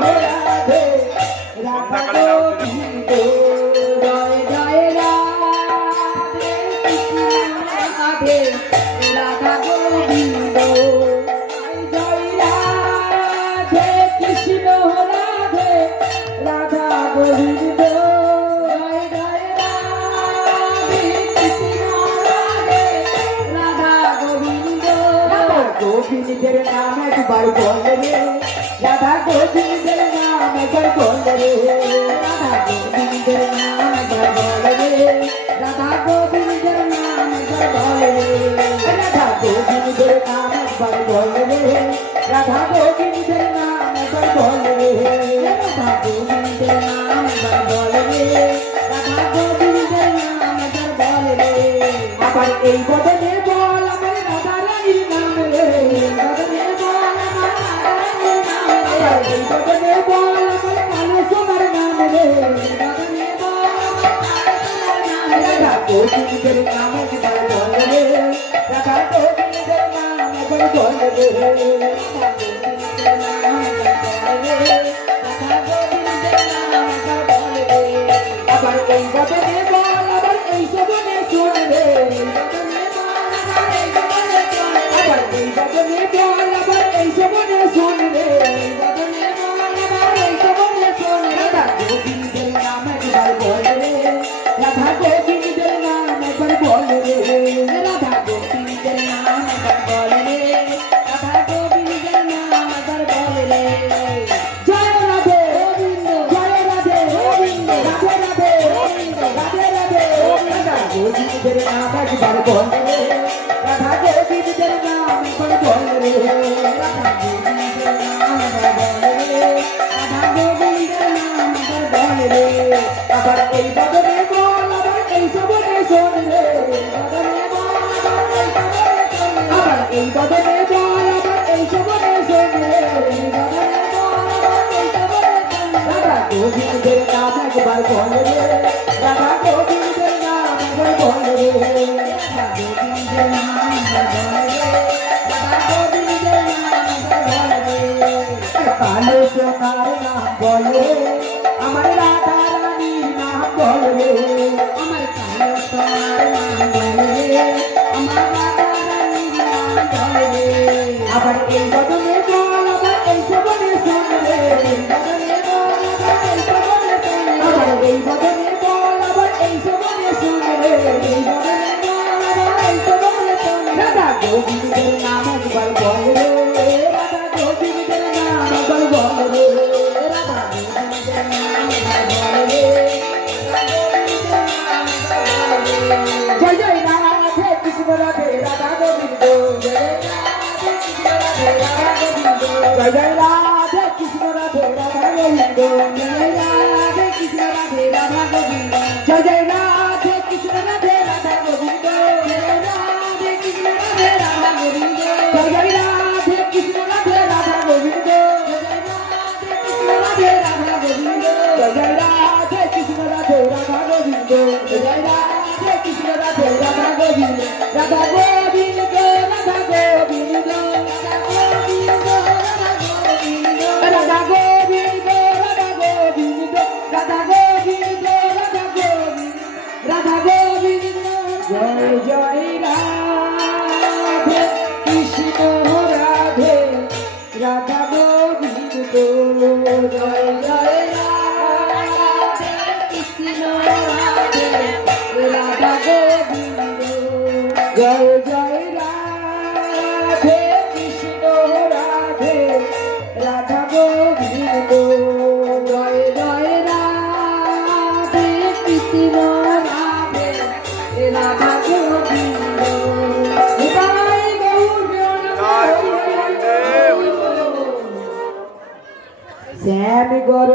রাধে রাধা গোবিন্দ জয় জয় রাধে রাধে রাধা গোবিন্দ জয় রাধে কৃষ্ণ রাধে রাধা গোবিন্দ জয় জয় রাধে কৃষ্ণ রাধে রাধা গোবিন্দ গোবিন্দের নাম একবার বল রে রাধা গোবিন্দের নাম একবার বল রে রাধা গোবিন্দের নাম একবার বল রে রাধা গোবিন্দের নাম একবার বল রে রাধা গোবিন্দের নাম একবার বল রে রাধা গোবিন্দের নাম একবার বল রে রাধা গোবিন্দের নাম একবার বল রে রাধা গোবিন্দের নাম একবার বল রে আবার এই বদনে বল আমার রাধা রানীর নাম রে বদনে বল আমার রাধা রানীর নাম রে এই বদনে বল আমার কালো সোনার নাম রে বদনে বল আমার কালো সোনার নাম রে রাধা গোবিন্দের নাম একবার বল রে রাধা গোবিন্দের নাম একবার বল রে রাধা গোবিন্দের নাম একবার বল রে রাধা গোবিন্দের নাম একবার বল রে আবার এই বদনে বল আবার এই সবনে শোন রে বদনে বল আবার এই সবনে শোন আবার এই বদনে বল আবার এই সবনে শোন রে বদনে বল আবার এই সবনে শোন রাধা গোবিন্দের নাম একবার বল রে রাধা গোবিন্দের নাম একবার বল রে রাধা গোবিন্দের নাম একবার বল রে রাধা গোবিন্দের নাম একবার বল রে জয় রাধে গোবিন্দ জয় রাধে গোবিন্দ রাধে রাধে গোবিন্দ রাধে রাধে রাধা গোবিন্দের নাম একবার বল রে রাধা গোবিন্দের নাম একবার বল রে রাধা গোবিন্দের নাম একবার বল রে রাধা গোবিন্দের নাম একবার বল রে আবার এই বদনে বল আবার এই সবনে শোন রে বদনে বল আবার এই বদনে বল আবার এই সবনে শোন রে বদনে বল আবার এই সবনে শোন রাধা গোবিন্দের নাম একবার বল রে রাধা গোবিন্দের নাম একবার বল রে রাধা গোবিন্দের নাম একবার বল রে রাধা গোবিন্দের নাম একবার বল রে কালো সোনার নাম বল রে আমার রাধা রানীর নাম বল রে আমার কালো সোনার নাম বল রে আমার রাধা রানীর নাম বল রে আবার এই বদনে বল আবার এই সবনে শোন রে বদনে বল আবার এই সবনে শোন আবার এই বদনে বল আবার এই সবনে শোন রে এই বদনে বল আবার এই সবনে শোন রাধা গোবিন্দের নাম একবার বল রে রাধা গোবিন্দের নাম একবার বল রে রাধা গোবিন্দের নাম একবার বল রে জয় জয় রাধে কৃষ্ণ রাধে রাধা গোবিন্দ জয় জয় রাধে কৃষ্ণ রাধে রাধা গোবিন্দ জয় রাধে কৃষ্ণ রাধে রাধা গোবিন্দ জয় জয় রাধে কৃষ্ণ রাধে রাধা গোবিন্দ জয় রাধে কৃষ্ণ রাধে রাধা গোবিন্দ জয় জয় রাধে কৃষ্ণ রাধে রাধা গোবিন্দ জয় জয় রাধে কৃষ্ণ রাধে রাধা গোবিন্দ জয় জয় রাধে কৃষ্ণ রাধে রাধা গোবিন্দ রাধা গোবিন্দ রাধা গোবিন্দ রাধা গোবিন্দ রাধা গোবিন্দ রাধা গোবিন্দ রাধা গোবিন্দ রাধা গোবিন্দ জয় জয় রাধে কৃষ্ণ রাধে রাধা গোবিন্দ জয় জয় রাধে কৃষ্ণ রাধে রাধা গোবিন্দ জয় জয় রাধে কৃষ্ণ রাধে রাধা গোবিন্দ জয় জয় রাধে কৃষ্ণ রাধে রাধা গোবিন্দ শ্যাম গর